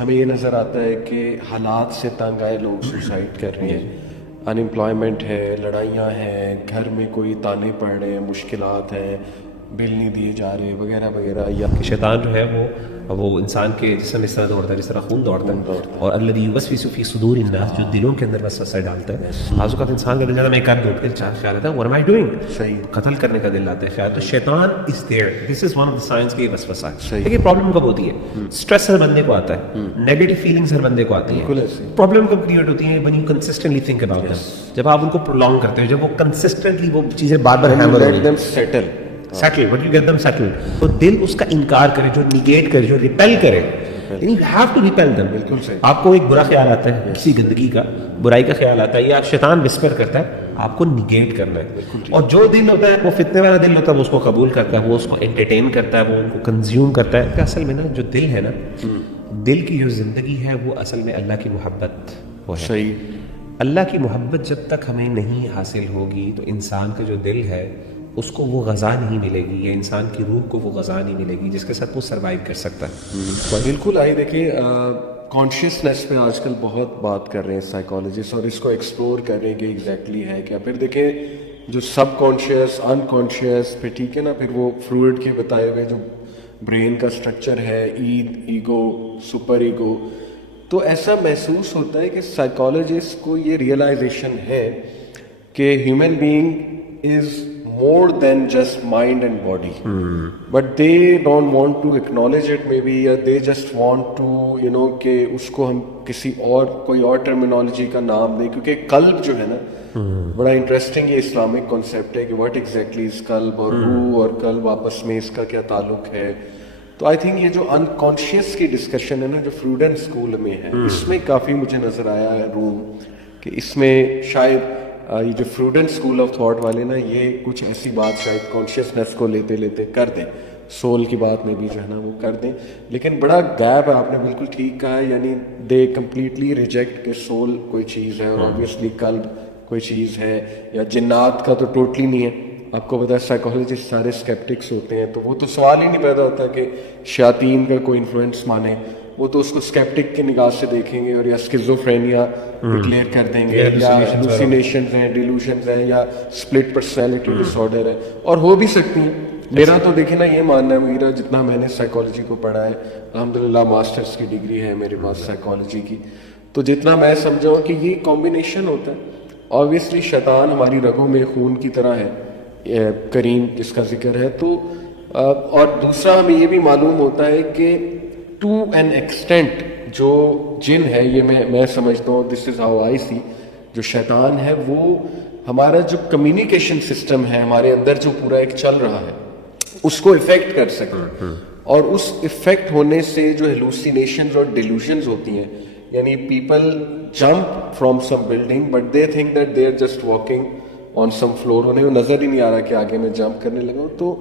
ہمیں یہ نظر آتا ہے کہ حالات سے تنگ آئے لوگ سوسائڈ کر رہے ہیں، ان امپلائمنٹ ہے، لڑائیاں ہیں، گھر میں کوئی تانے پڑ رہے ہیں، مشکلات ہیں، بل نہیں دیے جا رہے وغیرہ وغیرہ، یا کہ شیطان جو ہے وہ انسان کے جسم اس طرح دوڑتا ہے جس طرح خون دوڑتا ہے، اور الذی یوسوس فی صدور الناس، جو دلوں کے اندر وسوسہ ڈالتا ہے. بعض اوقات انسان کا دل جاتا ہے میں کر دوں، پھر خیال آتا ہے what am I doing، صحیح قتل کرنے کا دل آتا ہے خیال. تو شیطان is there, this is one of the science کہ یہ وسوسہ ہے. صحیح. لیکن پرابلم کب ہوتی ہے؟ اسٹریس ہر بندے کو آتا ہے، نیگیٹو فیلنگس ہر بندے کو آتی بالکل ہیں. ایسے. پرابلم کب کریٹ ہوتی ہیں؟ when you consistently think about them، جب آپ ان کو پرولونگ کرتے ہیں، جب وہ کنسسٹنٹلی وہ چیزیں بار بار ہیمر ہو let them settle settle, but you get them settle. تو دل اس کا انکار کرے، جو نیگیٹ کرے، جو ریپیل کرے، یو ہیو ٹو ریپیل دم. بالکل صحیح. آپ کو ایک برا خیال آتا ہے، کسی گندگی کا، برائی کا خیال آتا ہے، یا شیطان وسپر کرتا ہے، آپ کو نیگیٹ کرنا ہے. اور جو دل ہوتا ہے وہ فتنے والا دل ہوتا ہے، وہ اس کو قبول کرتا ہے، وہ اس کو انٹرٹین کرتا ہے، وہ ان کو کنزیوم کرتا ہے. کہ اصل میں نا جو دل ہے نا، دل کی جو زندگی ہے وہ اصل میں اللہ کی محبت وہ ہے. صحیح. اللہ کی محبت جب تک ہمیں نہیں حاصل ہوگی تو انسان کا جو دل ہے اس کو وہ غذا نہیں ملے گی، یا انسان کی روح کو وہ غذا نہیں ملے گی جس کے ساتھ وہ سروائیو کر سکتا ہے. بالکل. آئی دیکھیے کانشیسنیس پہ آج کل بہت بات کر رہے ہیں سائیکالوجسٹ، اور اس کو ایکسپلور کر رہے ہیں کہ ایگزیکٹلی ہے کیا. پھر دیکھیں جو سب کانشیس، ان کانشیس، پھر ٹھیک ہے نا، پھر وہ فروئڈ کے بتائے ہوئے جو برین کا اسٹرکچر ہے، ایگو، سپر ایگو. تو ایسا محسوس ہوتا ہے کہ سائیکالوجسٹ کو یہ ریئلائزیشن ہے کہ human being is more than just mind and body, but they don't want to acknowledge it maybe, یا they just want to کہ اس کو ہم کسی اور کوئی اور ٹرمینالوجی کا نام دیں. کیونکہ قلب جو ہے نا بڑا انٹرسٹنگ یہ اسلامک کانسیپٹ ہے کہ واٹ ایگزیکٹلی از قلب، اور روح اور قلب آپس میں اس کا کیا تعلق ہے. تو آئی تھنک یہ جو انکانشیس کی ڈسکشن ہے نا، جو فروڈن اسکول میں ہے، اس میں کافی مجھے نظر آیا ہے روم کہ اس میں شاید یہ جو فروڈن اسکول آف تھاٹ والے نا، یہ کچھ ایسی بات شاید کانشیسنیس کو لیتے لیتے کر دیں، سول کی بات میں بھی جو ہے نا وہ کر دیں. لیکن بڑا گیپ ہے، آپ نے بالکل ٹھیک کہا ہے. یعنی دے کمپلیٹلی ریجیکٹ کہ سول کوئی چیز ہے، اور آبویسلی قلب کوئی چیز ہے، یا جنات کا تو ٹوٹلی نہیں ہے. آپ کو پتا ہے سائیکالوجسٹ سارے اسکیپٹکس ہوتے ہیں، تو وہ تو سوال ہی نہیں پیدا ہوتا کہ شیاطین کا کوئی انفلوئنس مانے. وہ تو اس کو اسکیپٹک کی نگاہ سے دیکھیں گے، اور یا اسکیزوفرینیا ڈکلیئر کر دیں گے، یا ہیلوسینیشنز ہیں، ڈیلوژنز ہیں، یا اسپلٹ پرسنالٹی ڈس آرڈر ہے، اور ہو بھی سکتی ہیں. میرا تو دیکھیں نا یہ ماننا ہے، میرا جتنا میں نے سائیکالوجی کو پڑھا ہے، الحمدللہ ماسٹرز کی ڈگری ہے میرے پاس سائیکالوجی کی، تو جتنا میں سمجھا ہوں کہ یہ کمبینیشن ہوتا ہے. آبویسلی شیطان ہماری رگوں میں خون کی طرح ہے، کریم جس کا ذکر ہے. تو اور دوسرا ہمیں یہ بھی معلوم ہوتا ہے کہ ٹو این ایکسٹینٹ جو جن ہے، یہ میں سمجھتا ہوں، دس از ہاؤ آئی سی، جو شیطان ہے وہ ہمارا جو کمیونیکیشن سسٹم ہے ہمارے اندر جو پورا ایک چل رہا ہے اس کو افیکٹ کر سکے. اور اس افیکٹ ہونے سے جو ہیلوسینیشنز اور ڈیلوژنز ہوتی ہیں، یعنی people jump from some building but they think that they are just walking on some floor, انہیں وہ نظر ہی نہیں آ رہا کہ آگے میں جمپ کرنے لگا ہوں. تو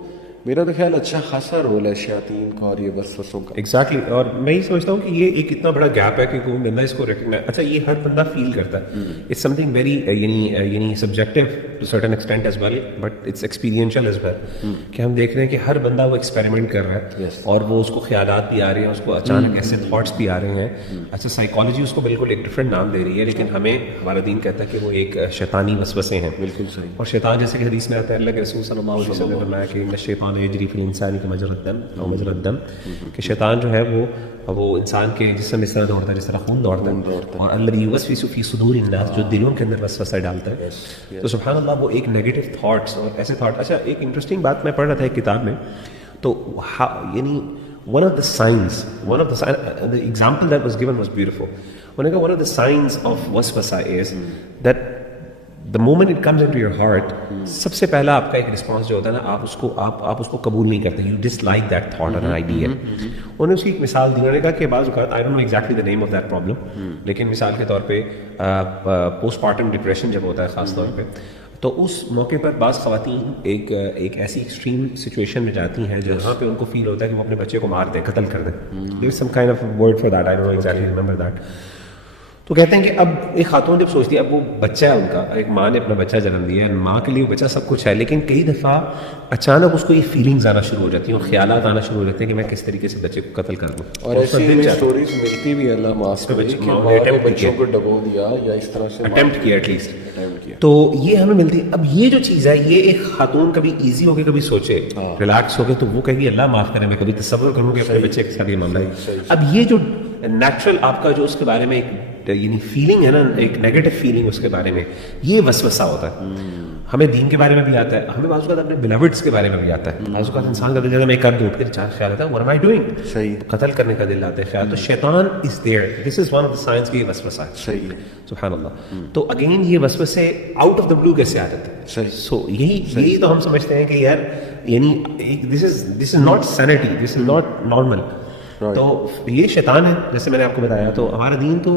میرا تو خیال اچھا خاصا رول ہے شیاطین کا اور یہ وسوسوں کا. ایگزیکٹلی. اور میں یہ سمجھتا ہوں کہ یہ ایک اتنا بڑا گیپ ہے کہ کوئی بندہ اس کو ریکگنائز، اچھا یہ ہر بندہ فیل کرتا ہے. اٹس سم تھنگ ویری یعنی subjective to certain extent as well, but it's experiential as well, کہ ہم دیکھ رہے ہیں کہ ہر بندہ وہ ایکسپیریمنٹ کر رہا ہے، اور وہ اس کو خیالات بھی آ رہے ہیں، اس کو اچانک ایسے تھاٹس بھی آ رہے ہیں. اچھا سائیکالوجی اس کو بالکل ایک ڈفرینٹ نام دے رہی ہے، لیکن ہمیں ہمارا دین کہتا ہے کہ وہ ایک شیطانی وسوسے ہیں. بالکل صحیح. اور شیطان جیسے کہ حدیث میں آتا ہے، اللہ کے رسول صلی اللہ علیہ وسلم نے فرمایا کہ ان الشیطان یجری فی الانسان مجرى الدم، کہ شیطان جو ہے وہ انسان کے جسم اس طرح دوڑتا ہے جس طرح خون دوڑتا ہے. اور الذی یوسوس فی صدور الناس، جو دلوں کے اندر وسوسہ ڈالتا ہے. تو سبحان اللہ وہ ایک نیگیٹو تھاٹس اور ایسے تھاٹ. اچھا ایک انٹرسٹنگ بات میں پڑھ رہا تھا ایک کتاب میں، تو یعنی one of the example that was given was beautiful. One of the signs of waswasa is that the moment it comes into your heart، سب سے پہلا آپ کا ایک رسپانس جو ہوتا ہے نا، آپ اس کو قبول نہیں کرتے، you dislike that thought or an idea. انہوں نے اس کی ایک مثال دی، انہوں نے کہا کہ بعض اوقات I don't know exactly the name of that problem، لیکن مثال کے طور پہ پوسٹ پارٹم ڈپریشن جب ہوتا ہے خاص طور پہ، تو اس موقع پر بعض خواتین ایک ایسی ایکسٹریم سچویشن میں جاتی ہیں جہاں پہ ان کو فیل ہوتا ہے کہ وہ اپنے بچے کو مار دیں، قتل کر دیں. there is some kind of word for that, I don't know exactly remember that. تو کہتے ہیں کہ اب ایک خاتون جب سوچتی ہے، اب وہ بچہ ہے ان کا، ایک ماں نے اپنا بچہ جنم دیا ہے، ماں کے لیے بچہ سب کچھ ہے، لیکن کئی دفعہ اچانک اس کو یہ فیلنگز آنا شروع ہو جاتی ہیں اور خیالات آنا شروع ہو جاتے ہیں کہ میں کس طریقے سے بچے کو قتل کر دوں، اور ایسی ہمیں اسٹوریز ملتی بھی اللہ معاف کرے کہ ماں ماں نے نے بچوں کو ڈبو دیا یا اس طرح سے اٹیمپٹ کیا ایٹ لیسٹ. attempt کیا. تو یہ ہمیں ملتی ہے. اب یہ جو چیز ہے، یہ ایک خاتون کبھی ایزی ہو کے کبھی سوچے، ریلیکس ہو کے، تو وہ کہے گی اللہ معاف کرے، میں کبھی تصور کروں کہ اپنے بچے کے ساتھ یہ معاملہ ہے. اب یہ جو نیچرل آپ کا جو اس کے بارے میں ایک یعنی فیلنگ ہے نا، ایک نیگیٹو فیلنگ اس کے بارے میں، یہ وسوسہ ہوتا ہے. ہمیں دین کے بارے میں بھی آتا ہے، ہمیں بعض اوقات اپنے بلیورڈس کے بارے میں بھی آتا ہے. بعض اوقات انسان کا دل جاتا ہے میں کر دوں، پھر چار خیال آتا ہے what am I doing، صحیح قتل کرنے کا دل آتا ہے خیال. تو شیطان is there, this is one of the science کی یہ وسوسہ ہے. صحیح ہے. سبحان اللہ. تو اگین یہ وسوسے آؤٹ آف دا بلو کیسے آ جاتے ہیں؟ صحیح. سو یہی تو ہم سمجھتے ہیں کہ یار یعنی this is not senti, this is not normal. تو یہ شیطان ہے جیسے میں نے آپ کو بتایا. تو ہمارا دین تو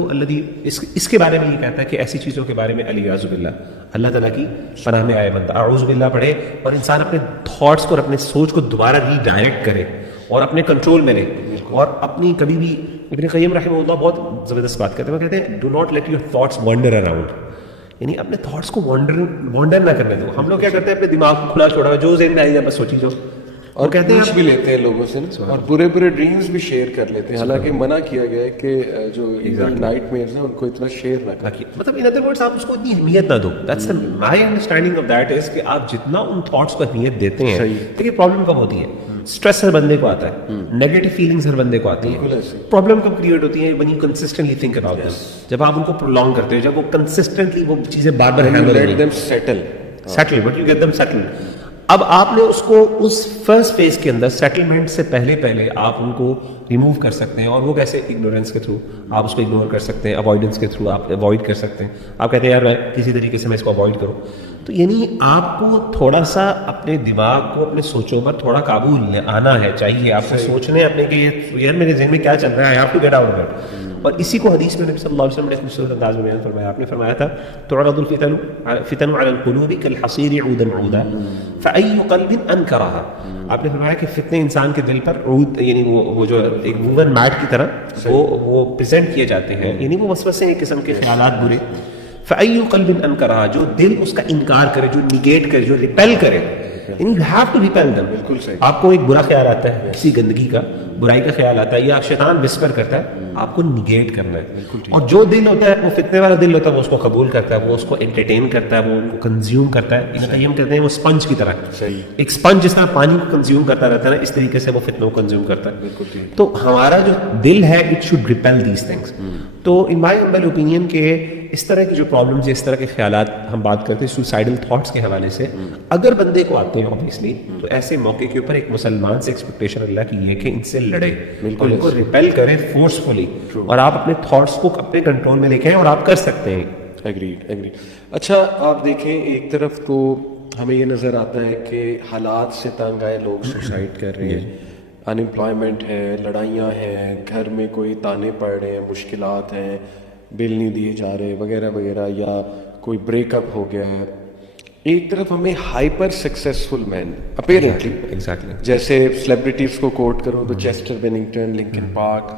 اس کے بارے میں یہ کہتا ہے کہ ایسی چیزوں کے بارے میں اعوذ باللہ، اللہ تعالیٰ کی پناہ میں آئے بندہ اعوذ باللہ پڑھے اور انسان اپنے تھاٹس کو اور اپنے سوچ کو دوبارہ ری ڈائریکٹ کرے اور اپنے کنٹرول میں لے. اور اپنی کبھی بھی ابن قیم رحمہ اللہ بہت زبردست بات کرتے ہیں، وہ کہتے ہیں do not let your thoughts wander around, یعنی اپنے تھاٹس کو وانڈر نہ کرنے دو. ہم لوگ کیا کرتے ہیں اپنے دماغ کو کھلا چھوڑا، جو ذہن میں آئی جائے بس سوچی جو، اور کہتے ہیں بھی لیتے ہیں لوگوں سے نا، اور برے برے ڈریمز بھی شیئر کر لیتے ہیں. حالانکہ منع کیا گیا ہے کہ جو نائٹ میئرز ہیں ان کو اتنا شیئر نہ کریں. مطلب ان ادر ورڈز آپ اس کو اتنی اہمیت نہ دو. That's my understanding of that is کہ آپ جتنا ان تھاٹس کو اہمیت دیتے ہیں. دیکھیے پرابلم کب ہوتی ہے، اسٹریس ہر بندے کو آتا ہے، نیگیٹو فیلنگز ہر بندے کو آتی ہیں. پرابلم کب کریٹ ہوتی ہے when you consistently think about them، جب آپ ان کو پرولونگ کرتے ہو، جب وہ کنسسٹنٹلی وہ چیزیں بار بار let them settle but you get them settle. اب آپ نے اس کو اس فرسٹ فیز کے اندر سیٹلمنٹ سے پہلے آپ ان کو ریموو کر سکتے ہیں. اور وہ کیسے؟ اگنورینس کے تھرو آپ اس کو اگنور کر سکتے ہیں، اوائڈنس کے تھرو آپ اوائڈ کر سکتے ہیں. آپ کہتے ہیں یار میں کسی طریقے سے میں اس کو اوائڈ کروں. تو یعنی آپ کو تھوڑا سا اپنے دماغ کو اپنے سوچوں پر تھوڑا قابو آنا ہے چاہیے. آپ کو سوچنے اپنے کہ یار میرے ذہن میں کیا چل رہا ہے، I have to get out of it. اور اسی کو حدیث میں نبی صلی اللہ علیہ وسلم نے خوبصورت انداز میں بیان فرمایا. آپ نے فرمایا تھا تعرض الفتن علی القلوب کالحصیر عودا عودا فأی قلب انکرها. آپ نے فرمایا کہ فتنے انسان کے دل پر عود یعنی وہ جو ایک ووون میٹ کی طرح وہ پریزنٹ کیے جاتے ہیں، یعنی وہ وسوسے ایک قسم کے خیالات برے. فأی قلب انکرها، جو دل اس کا انکار کرے، جو نیگیٹ کرے، جو ریپیل کرے، یعنی you have to repel them. بالکل صحیح. آپ کو ایک برا خیال آتا ہے، کسی گندگی کا، برائی کا خیال آتا ہے یا شیطان وسپر کرتا ہے، آپ کو نگیٹ کرنا ہے. اور جو دل ہوتا ہے وہ فتنے والا دل ہوتا ہے، وہ اس کو قبول کرتا ہے، وہ اس کو انٹرٹین کرتا ہے، وہ ان کو کنزیوم کرتا ہے. ابن قیم کہتے ہیں وہ اسپنج کی طرح، ایک اسپنج جس طرح پانی کو کنزیوم کرتا رہتا ہے نا، اس طریقے سے وہ فتنوں کو کنزیوم کرتا ہے. تو ہمارا جو دل ہے it should repel these things. تو ان مائی ہمبل اوپینین کہ اس طرح کی جو پرابلمز، اس طرح کے خیالات ہم بات کرتے ہیں سوسائڈل تھاٹس کے حوالے سے، اگر بندے کو آتے ہیں obviously، تو ایسے موقع کے اوپر ایک مسلمان سے ایکسپیکٹیشن اللہ کی یہ کہ ان سے لڑے، بالکل ان کو ریپیل کرے فورسفلی، اور آپ اپنے تھاٹس کو اپنے کنٹرول میں لے کے آئیں، اور آپ کر سکتے ہیں. ایگریڈ. اچھا آپ دیکھیں ایک طرف تو ہمیں یہ نظر آتا ہے کہ حالات سے تنگ آئے لوگ سوسائڈ کر رہے ہیں، ان امپلائمنٹ ہے، لڑائیاں ہیں، گھر میں کوئی تانے پڑ رہے ہیں، مشکلات ہیں، بل نہیں دیے جا رہے وغیرہ وغیرہ، یا کوئی بریک اپ ہو گیا ہے. ایک طرف ہمیں ہائپر سکسیسفل مین اپیرنٹلی، جیسے سیلیبریٹیز کو کوٹ کرو تو چیسٹر بیننگٹن، لنکن پارک،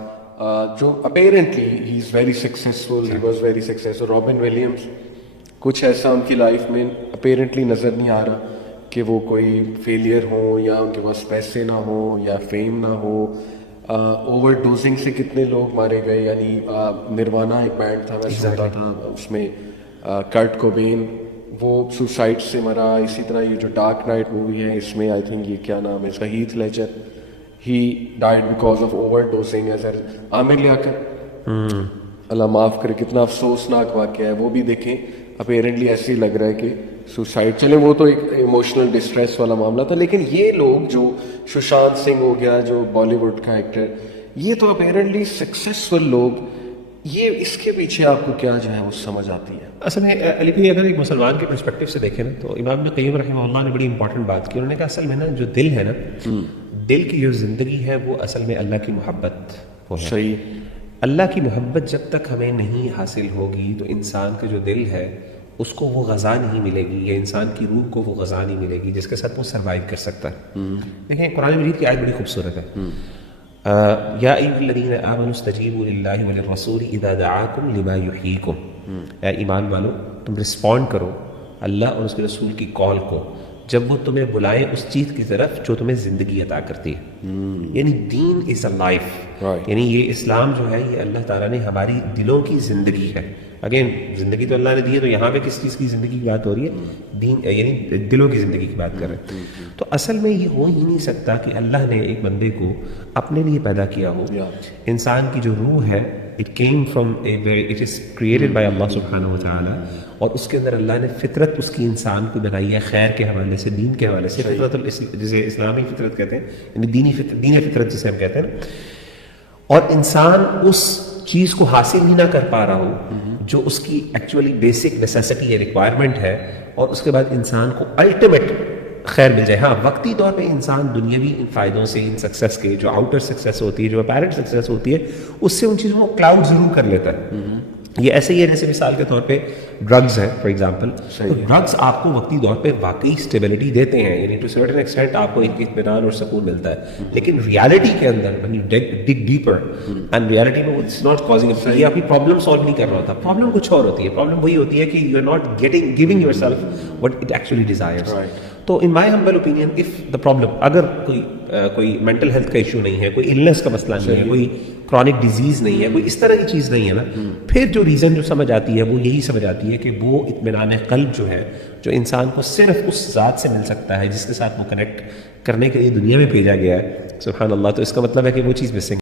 جو apparently he is very successful, he was very successful. Robin Williams, کچھ ایسا ان کی لائف میں اپیرنٹلی نظر نہیں آ رہا کہ وہ کوئی فیلئر ہوں یا ان کے پاس پیسے نہ ہوں یا فیم نہ ہو. اوور ڈوزنگ سے کتنے لوگ مارے گئے، یعنی نروانا ایک بینڈ تھا میں سنتا تھا، اس میں کرٹ کوبین وہ سوسائڈ سے مرا. اسی طرح یہ جو ڈارک نائٹ مووی ہے اس میں آئی تھنک یہ کیا نام ہے اس کا، Heath Ledger, he died because of overdosing. Aamir Liaquat اللہ معاف کرے، کتنا افسوسناک واقعہ ہے وہ بھی دیکھیں. اپیرنٹلی ایسے ہی لگ رہا ہے کہ سوسائڈ، چلیں وہ تو ایک ایموشنل ڈسٹریس والا معاملہ تھا، لیکن یہ لوگ جو سشانت سنگھ ہو گیا جو بالی ووڈ کا ایکٹر، یہ تو اپیرنٹلی سکسیسفل لوگ، یہ اس کے پیچھے آپ کو کیا جو ہے وہ سمجھ آتی ہے؟ اصل میں علی بھائی اگر ایک مسلمان کے پرسپیکٹو سے دیکھیں نا، تو امام ابن قیم رحمہ اللہ نے بڑی امپورٹنٹ بات کی. انہوں نے کہا اصل میں نا جو دل ہے نا، دل کی جو زندگی ہے وہ اصل میں اللہ کی محبت ہے. صحیح. اللہ کی محبت جب تک ہمیں نہیں حاصل ہوگی تو انسان کا جو دل ہے اس کو وہ غذا نہیں ملے گی، یا انسان کی روح کو وہ غذا نہیں ملے گی جس کے ساتھ وہ سروائیو کر سکتا ہے. دیکھیں قرآن مجید کی آیت بڑی خوبصورت ہے. یا ایھا الذین آمنوا استجیبوا للہ وللرسول اذا دعاکم لما یحییکم، اے ایمان والو تم رسپونڈ کرو اللہ اور اس کے رسول کی کال کو جب وہ تمہیں بلائیں اس چیز کی طرف جو تمہیں زندگی عطا کرتی ہے. یعنی دین از اے لائف، یعنی یہ اسلام جو ہے یہ اللہ تعالیٰ نے ہماری دلوں کی زندگی ہے. اگین زندگی تو اللہ نے دی ہے، تو یہاں پہ کس چیز کی زندگی کی بات ہو رہی ہے؟ دین، یعنی دلوں کی زندگی کی بات کر رہے ہیں. تو اصل میں یہ ہو ہی نہیں سکتا کہ اللہ نے ایک بندے کو اپنے لیے پیدا کیا ہو. انسان کی جو روح ہے it came from it is created by Allah سبحانہ وتعالی، اور اس کے اندر اللہ نے فطرت اس کی انسان کو بنائی ہے خیر کے حوالے سے، دین کے حوالے سے. فطرت جسے اسلامی فطرت کہتے ہیں، یعنی دین فطرت جسے ہم کہتے ہیں. اور انسان اس چیز کو حاصل ہی نہ کر پا رہا ہو جو اس کی ایکچولی بیسک نیسیسٹی ہے، ریکوائرمنٹ ہے، اور اس کے بعد انسان کو الٹیمیٹ خیر مل جائے. ہاں وقتی طور پہ انسان دنیاوی ان فائدوں سے، ان سکسیس کے جو آؤٹر سکسیس ہوتی ہے، جو اپیرنٹ سکسیس ہوتی ہے، اس سے ان چیزوں کو کلاؤڈ ضرور کر لیتا ہے. یہ ایسے ہی ہے جیسے مثال کے طور پہ ڈرگز ہیں فار ایگزامپل. تو ڈرگز آپ کو وقتی طور پہ واقعی اسٹیبلٹی دیتے ہیں، یعنی ٹو سرٹن ایکسٹینٹ آپ کو ایک اطمینان اور سکون ملتا ہے. لیکن ریالٹی کے اندر when you dig deeper and reality میں it's not causing یہ آپ کی پرابلم سالو نہیں کر رہا ہوتا. پرابلم کچھ اور ہوتی ہے. پرابلم وہی ہوتی ہے کہ you are not giving yourself what it actually desires. تو in my humble opinion if the problem, اگر کوئی مینٹل ہیلتھ کا ایشو نہیں ہے، کوئی النس کا مسئلہ نہیں ہے، کوئی کرونک ڈیزیز نہیں ہے، کوئی اس طرح کی چیز نہیں ہے نا، پھر جو ریزن جو سمجھ آتی ہے وہ یہی سمجھ آتی ہے کہ وہ اطمینان قلب جو ہے، جو انسان کو صرف اس ذات سے مل سکتا ہے جس کے ساتھ وہ کنیکٹ کرنے کے لیے دنیا میں بھیجا گیا ہے. سبحان اللہ. تو اس کا مطلب ہے کہ وہ چیز مسنگ